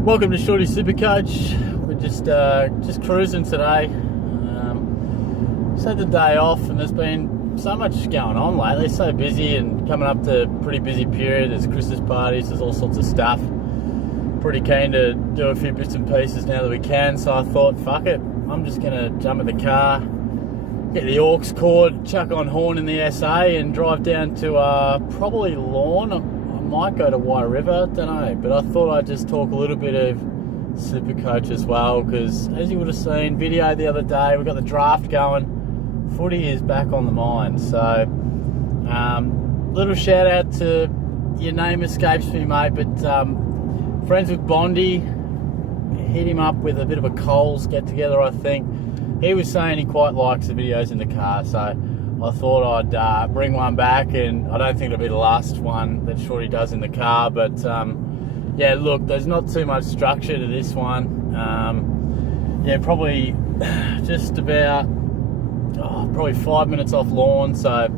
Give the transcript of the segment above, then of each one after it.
Welcome to Shorty SuperCoach. We're just cruising today. Just had the day off, and there's been so much going on lately. So busy, and coming up to a pretty busy period. There's Christmas parties, there's all sorts of stuff. Pretty keen to do a few bits and pieces now that we can. So I thought, fuck it, I'm just gonna jump in the car, get the aux cord, chuck on horn in the SA, and drive down to probably Lorne. Might go to Wye River, don't know, but I thought I'd just talk a little bit of SuperCoach as well, because as you would have seen video the other day, we've got the draft going. Footy is back on the mind, so little shout out to, your name escapes me, mate, but friends with Bondi, hit him up with a bit of a Coles get together. I think he was saying he quite likes the videos in the car, so I thought I'd bring one back, and I don't think it'll be the last one that Shorty does in the car, but yeah, look, there's not too much structure to this one. Yeah, probably just about probably 5 minutes off Lorne, so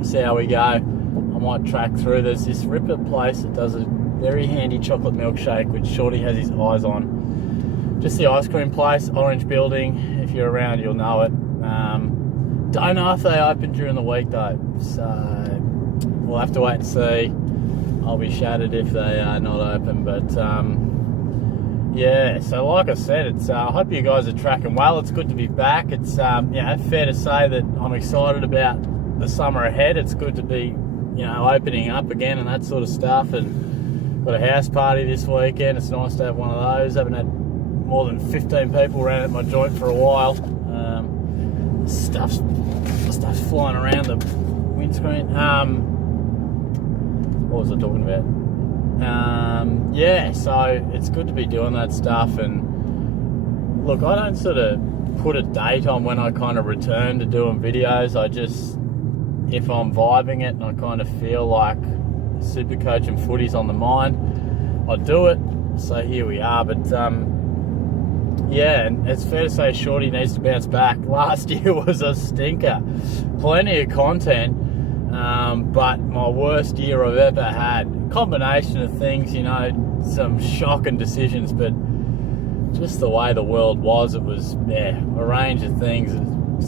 see how we go. I might track through. There's this Ripper place that does a very handy chocolate milkshake, which Shorty has his eyes on. Just the ice cream place, Orange Building. If you're around, you'll know it. Don't know if they open during the week though, so we'll have to wait and see. I'll be shattered if they are not open, but yeah, so like I said, it's I hope you guys are tracking well. It's good to be back. It's fair to say that I'm excited about the summer ahead. It's good to be, opening up again and that sort of stuff, and got a house party this weekend. It's nice to have one of those. Haven't had more than 15 people around at my joint for a while. Stuff's flying around the windscreen. What was I talking about? Yeah, so it's good to be doing that stuff. And look, I don't sort of put a date on when I kind of return to doing videos. I just, if I'm vibing it and I kind of feel like SuperCoach and footy's on the mind, I do it. So here we are. But yeah, and it's fair to say Shorty needs to bounce back. Last year was a stinker. Plenty of content, but my worst year I've ever had. Combination of things, some shocking decisions, but just the way the world was, it was, a range of things,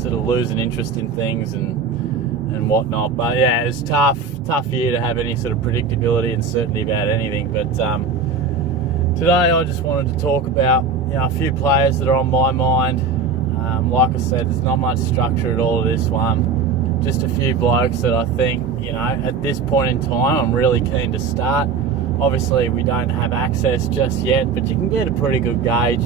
sort of losing interest in things and whatnot. But yeah, it was tough year to have any sort of predictability and certainty about anything. But today I just wanted to talk about a few players that are on my mind. Like I said, there's not much structure at all to this one. Just a few blokes that I think, at this point in time, I'm really keen to start. Obviously, we don't have access just yet, but you can get a pretty good gauge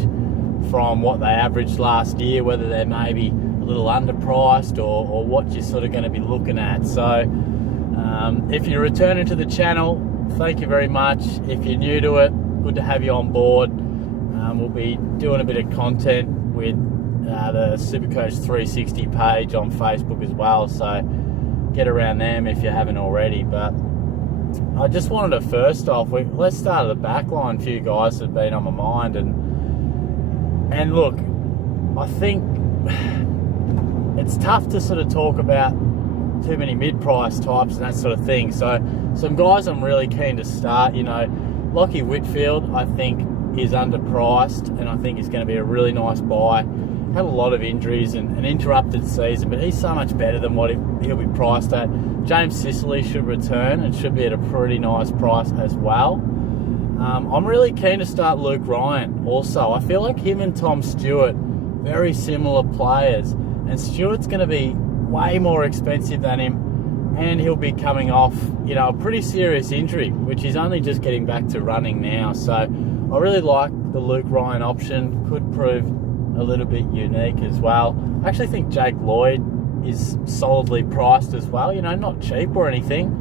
from what they averaged last year, whether they're maybe a little underpriced or what you're sort of going to be looking at. So if you're returning to the channel, thank you very much. If you're new to it, good to have you on board. We'll be doing a bit of content with the SuperCoach 360 page on Facebook as well, so get around them if you haven't already. But I just wanted to, first off, let's start at the back line. A few guys that have been on my mind, and look, I think it's tough to sort of talk about too many mid-price types and that sort of thing. So some guys I'm really keen to start, Lockie Whitfield, I think, is underpriced, and I think he's going to be a really nice buy. Had a lot of injuries and an interrupted season, but he's so much better than what he'll be priced at. James Sicily should return and should be at a pretty nice price as well. I'm really keen to start Luke Ryan also. I feel like him and Tom Stewart, very similar players, and Stewart's going to be way more expensive than him, and he'll be coming off, a pretty serious injury, which he's only just getting back to running now. So I really like the Luke Ryan option. Could prove a little bit unique as well. I actually think Jake Lloyd is solidly priced as well. Not cheap or anything,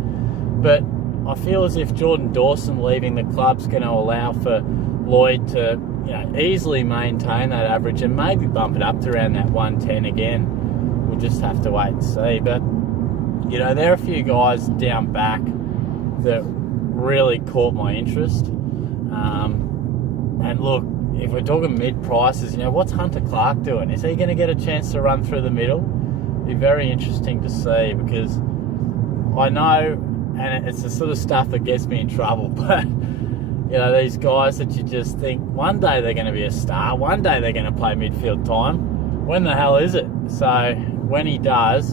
but I feel as if Jordan Dawson leaving the club's going to allow for Lloyd to, easily maintain that average and maybe bump it up to around that 110 again. We'll just have to wait and see. But there are a few guys down back that really caught my interest. And look, if we're talking mid-prices, what's Hunter Clark doing? Is he going to get a chance to run through the middle? Be very interesting to see, because I know, and it's the sort of stuff that gets me in trouble, but You know, these guys that you just think one day they're going to be a star, one day they're going to play midfield time. When the hell is it? So when he does,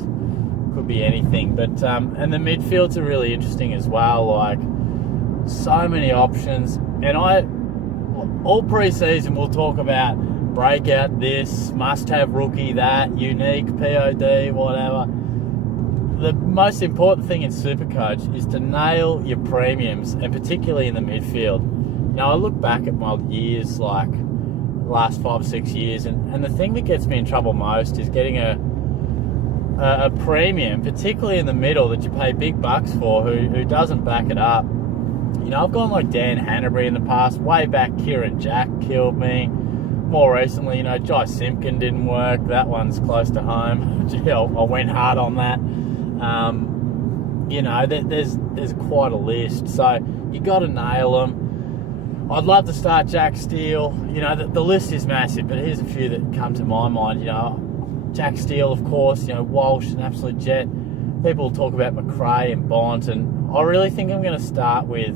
could be anything. But and the midfields are really interesting as well. Like, so many options. And all pre-season we'll talk about breakout this, must-have rookie that, unique, POD, whatever. The most important thing in SuperCoach is to nail your premiums, and particularly in the midfield. Now, I look back at my years, like last 5 or 6 years, and the thing that gets me in trouble most is getting a premium, particularly in the middle, that you pay big bucks for, who doesn't back it up. You know, I've gone like Dan Hanbury in the past. Way back, Kieran Jack killed me. More recently, you know, Jai Simpkin didn't work. That one's close to home. Gee, I went hard on that. You know, there's quite a list, so you got to nail them. I'd love to start Jack Steele. You know, the list is massive, but here's a few that come to my mind. You know, Jack Steele, of course. You know, Walsh, an absolute jet. People talk about McRae and Bont, and I really think I'm going to start with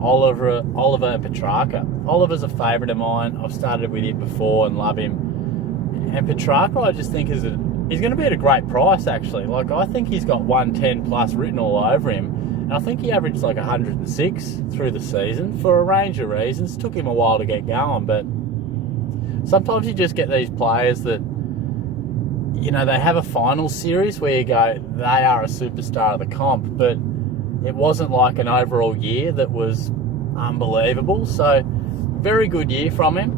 Oliver and Petrarca. Oliver's a favourite of mine. I've started with him before and love him. And Petrarca, I just think he's going to be at a great price, actually. Like, I think he's got 110 plus written all over him. And I think he averaged like 106 through the season for a range of reasons. Took him a while to get going, but sometimes you just get these players that, you know, they have a final series where you go, they are a superstar of the comp, but it wasn't like an overall year that was unbelievable. So, very good year from him,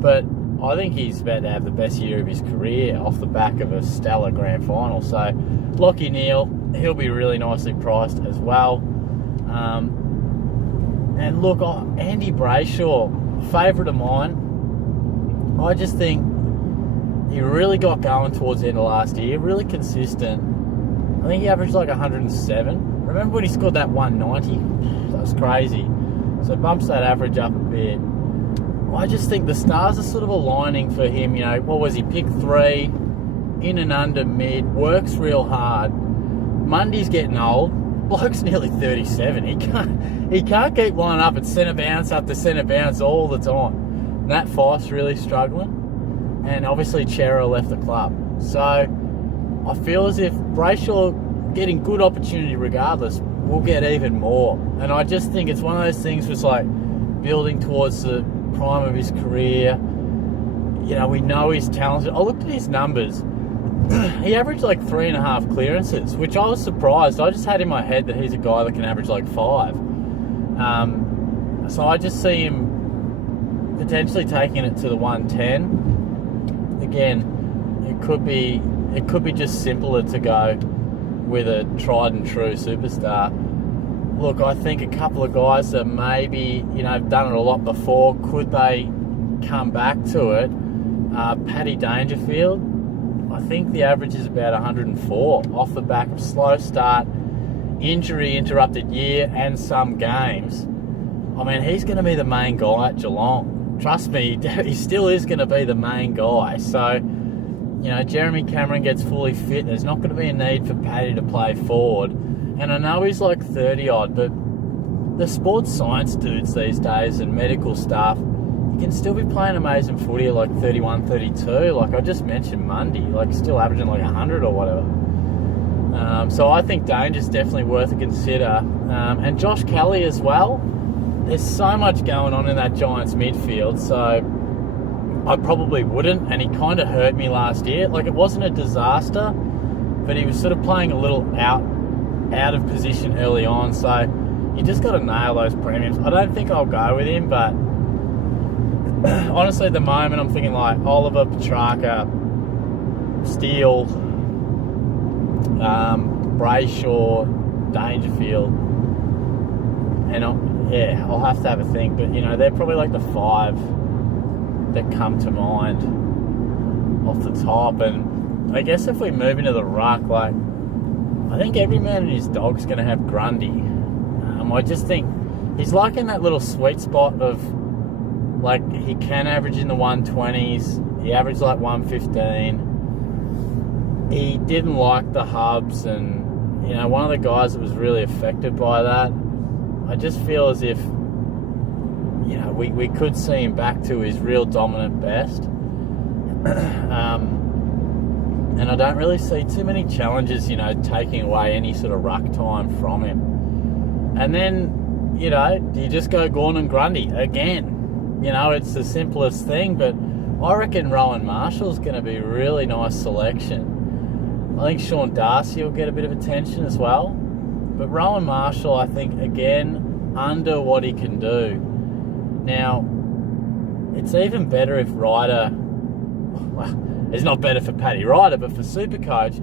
but I think he's about to have the best year of his career off the back of a stellar grand final. So, Lachie Neale, he'll be really nicely priced as well. And look, Andy Brayshaw, favourite of mine. I just think he really got going towards the end of last year, really consistent. I think he averaged like 107. Remember when he scored that 190? That was crazy. So bumps that average up a bit. I just think the stars are sort of aligning for him. You know, what was he? Pick 3, in and under mid, works real hard. Mundy's getting old. Bloke's nearly 37. He can't keep lining up at centre bounce after centre bounce all the time. Nat Fyfe's really struggling. And obviously Chera left the club. So I feel as if Brayshaw getting good opportunity regardless will get even more. And I just think it's one of those things that's like building towards the prime of his career. You know, we know he's talented. I looked at his numbers. He averaged like 3.5 clearances, which I was surprised. I just had in my head that he's a guy that can average like 5. So I just see him potentially taking it to the 110. Again, it could be just simpler to go with a tried and true superstar. Look, I think a couple of guys that maybe, you know, have done it a lot before, could they come back to it? Paddy Dangerfield, I think the average is about 104 off the back of slow start, injury interrupted year and some games. I mean, he's going to be the main guy at Geelong. Trust me, he still is going to be the main guy. So, you know, Jeremy Cameron gets fully fit. There's not going to be a need for Paddy to play forward. And I know he's like 30-odd, but the sports science dudes these days and medical staff, you can still be playing amazing footy at like 31, 32. Like I just mentioned Mundy, like still averaging like 100 or whatever. So I think Danger's definitely worth a consider. And Josh Kelly as well. There's so much going on in that Giants midfield, so I probably wouldn't. And he kind of hurt me last year. Like it wasn't a disaster, but he was sort of playing a little out of position early on. So you just got to nail those premiums. I don't think I'll go with him, but honestly, at the moment, I'm thinking like Oliver, Petrarca, Steele, Brayshaw, Dangerfield, and I'll have to have a think. But you know, they're probably like the 5 that come to mind off the top. And I guess if we move into the ruck, like I think every man and his dog's going to have Grundy. I just think he's like in that little sweet spot of, like, he can average in the 120s. He averaged like 115. He didn't like the hubs, and, you know, one of the guys that was really affected by that. I just feel as if we could see him back to his real dominant best. And I don't really see too many challenges, taking away any sort of ruck time from him. And then, do you just go Gawn and Grundy again? It's the simplest thing, but I reckon Rowan Marshall's going to be a really nice selection. I think Sean Darcy will get a bit of attention as well. But Rowan Marshall, I think, again, under what he can do. Now, it's even better if Ryder... Well, it's not better for Paddy Ryder, but for Supercoach,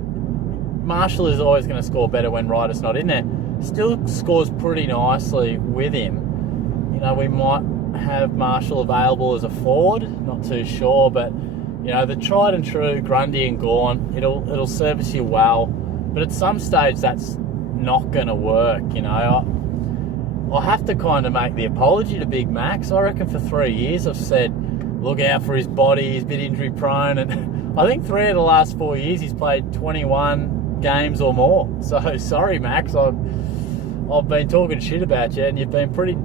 Marshall is always going to score better when Ryder's not in there. Still scores pretty nicely with him. We might have Marshall available as a forward, not too sure, but the tried and true Grundy and Gawn, it'll service you well, but at some stage that's not going to work. I'll have to kind of make the apology to Big Max. I reckon for 3 years I've said, look out for his body, he's a bit injury prone, and I think 3 of the last 4 years he's played 21 games or more. So sorry, Max, I've been talking shit about you, and you've been pretty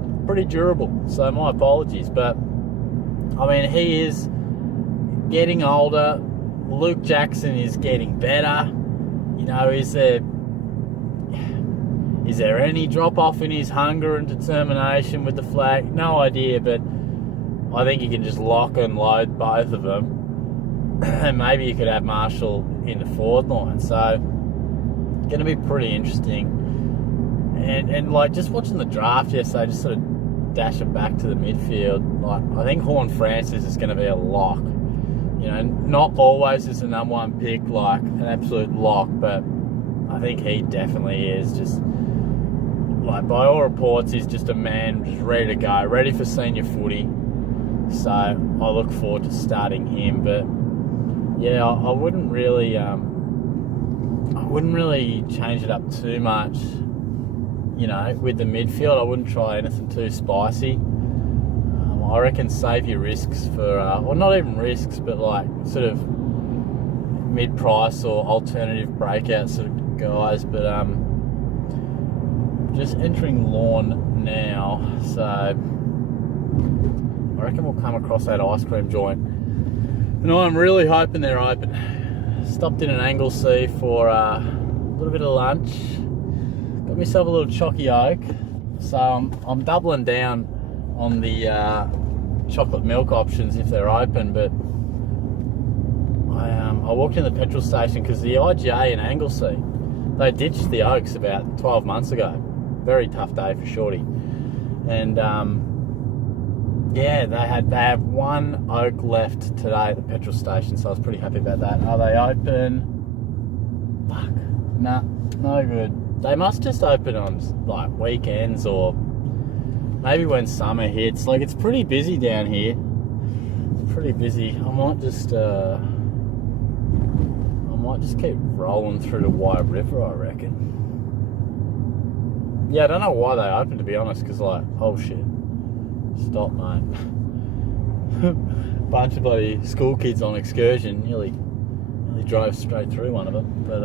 durable. So my apologies, but I mean, he is getting older. Luke Jackson is getting better. Is there any drop off in his hunger and determination with the flag? No idea, but I think you can just lock and load both of them. And maybe you could have Marshall in the forward line. So, going to be pretty interesting. And like, just watching the draft yesterday, just sort of dash it back to the midfield. Like, I think Horn Francis is going to be a lock. Not always is the number one pick, like an absolute lock, but I think he definitely is. Just, like, by all reports, he's just a man just ready to go, ready for senior footy. So I look forward to starting him, but yeah, I wouldn't really change it up too much. With the midfield, I wouldn't try anything too spicy. I reckon save your risks for, well, not even risks, but like sort of mid-price or alternative breakout sort of guys. But just entering Lorne now, so I reckon we'll come across that ice cream joint. And I'm really hoping they're open. Stopped in an Anglesea for a little bit of lunch. Got myself a little chocky oak. So I'm doubling down on the chocolate milk options if they're open. But I walked in the petrol station because the IGA in Anglesea, they ditched the oaks about 12 months ago. Very tough day for Shorty. And yeah, they have one oak left today at the petrol station, so I was pretty happy about that. Are they open? Fuck. Nah, no good. They must just open on like weekends or maybe when summer hits. Like, it's pretty busy down here. It's pretty busy. I might just keep rolling through the Wye River, I reckon. Yeah, I don't know why they open, to be honest, because like, oh shit. Stop, mate. Bunch of bloody school kids on excursion. Nearly drove straight through one of them. But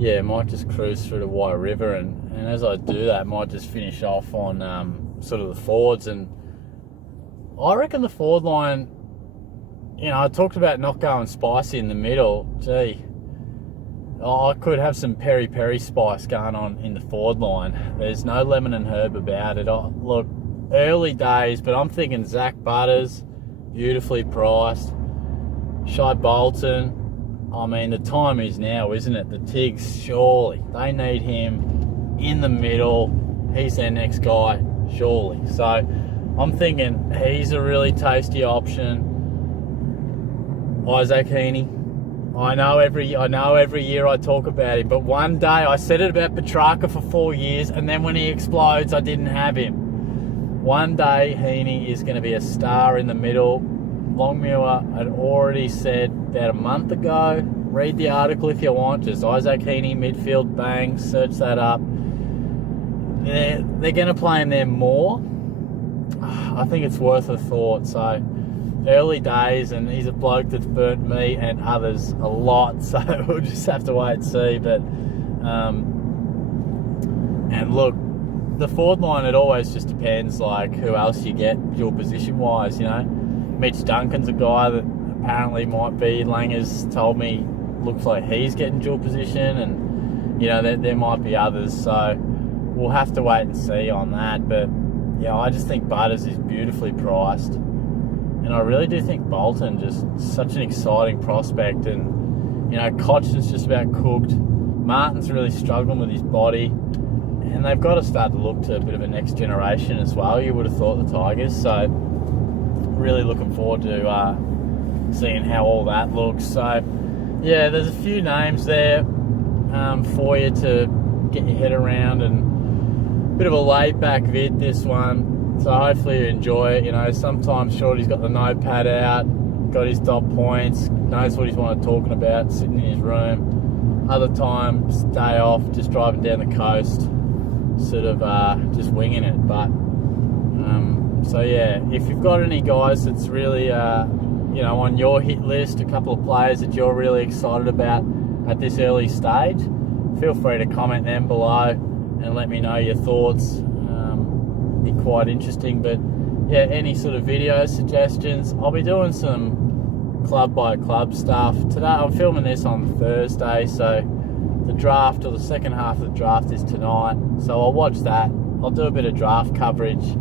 yeah, might just cruise through the Wye River, and as I do that, might just finish off on sort of the forwards. And I reckon the forward line, I talked about not going spicy in the middle. Gee, I could have some peri-peri spice going on in the forward line. There's no lemon and herb about it. Look, early days, but I'm thinking Zach Butters, beautifully priced. Shai Bolton, I mean, the time is now, isn't it? The Tigs, surely. They need him in the middle. He's their next guy, surely. So I'm thinking he's a really tasty option. Isaac Heaney. I know every year I talk about him, but one day I said it about Petrarca for 4 years, and then when he explodes, I didn't have him. One day, Heaney is going to be a star in the middle. Longmuir had already said about a month ago, read the article if you want, just Isaac Heaney, midfield, bang, search that up. They're going to play him there more. I think it's worth a thought, so early days, and he's a bloke that's burnt me and others a lot, so we'll just have to wait and see. But and look, the forward line, it always just depends, like, who else you get dual position-wise, you know. Mitch Duncan's a guy that apparently might be, Langer's told me, looks like he's getting dual position, and, you know, there might be others, so we'll have to wait and see on that. But, yeah, I just think Butters is beautifully priced. And I really do think Bolton, just such an exciting prospect. And, you know, Cochin's just about cooked. Martin's really struggling with his body. And they've got to start to look to a bit of a next generation as well, you would have thought, the Tigers. So, really looking forward to seeing how all that looks. So, yeah, there's a few names there for you to get your head around, and a bit of a laid-back vid, this one. So hopefully you enjoy it. You know, sometimes Shorty's got the notepad out, got his dot points, knows what he's talking about, sitting in his room. Other times, day off, just driving down the coast, sort of just winging it. But so yeah, if you've got any guys that's really you know, on your hit list, a couple of players that you're really excited about at this early stage, feel free to comment them below and let me know your thoughts. Be quite interesting. But yeah, any sort of video suggestions, I'll be doing some club by club stuff today. I'm filming this on Thursday, so the draft, or the second half of the draft, is tonight, so I'll watch that. I'll do a bit of draft coverage,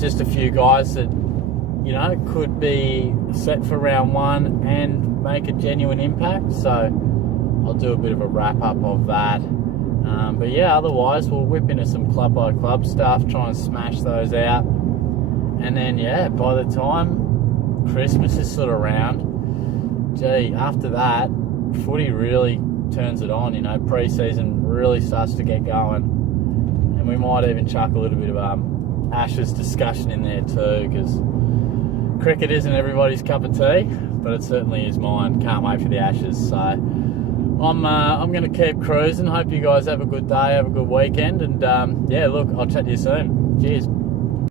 just a few guys that, you know, could be set for round one and make a genuine impact, so I'll do a bit of a wrap up of that. But yeah, otherwise we'll whip into some club by club stuff, try and smash those out, and then yeah, by the time Christmas is sort of around, gee, after that, footy really turns it on. You know, pre-season really starts to get going, and we might even chuck a little bit of Ashes discussion in there too, because cricket isn't everybody's cup of tea, but it certainly is mine. Can't wait for the Ashes. So I'm going to keep cruising. Hope you guys have a good day, have a good weekend, and yeah, look, I'll chat to you soon. Cheers.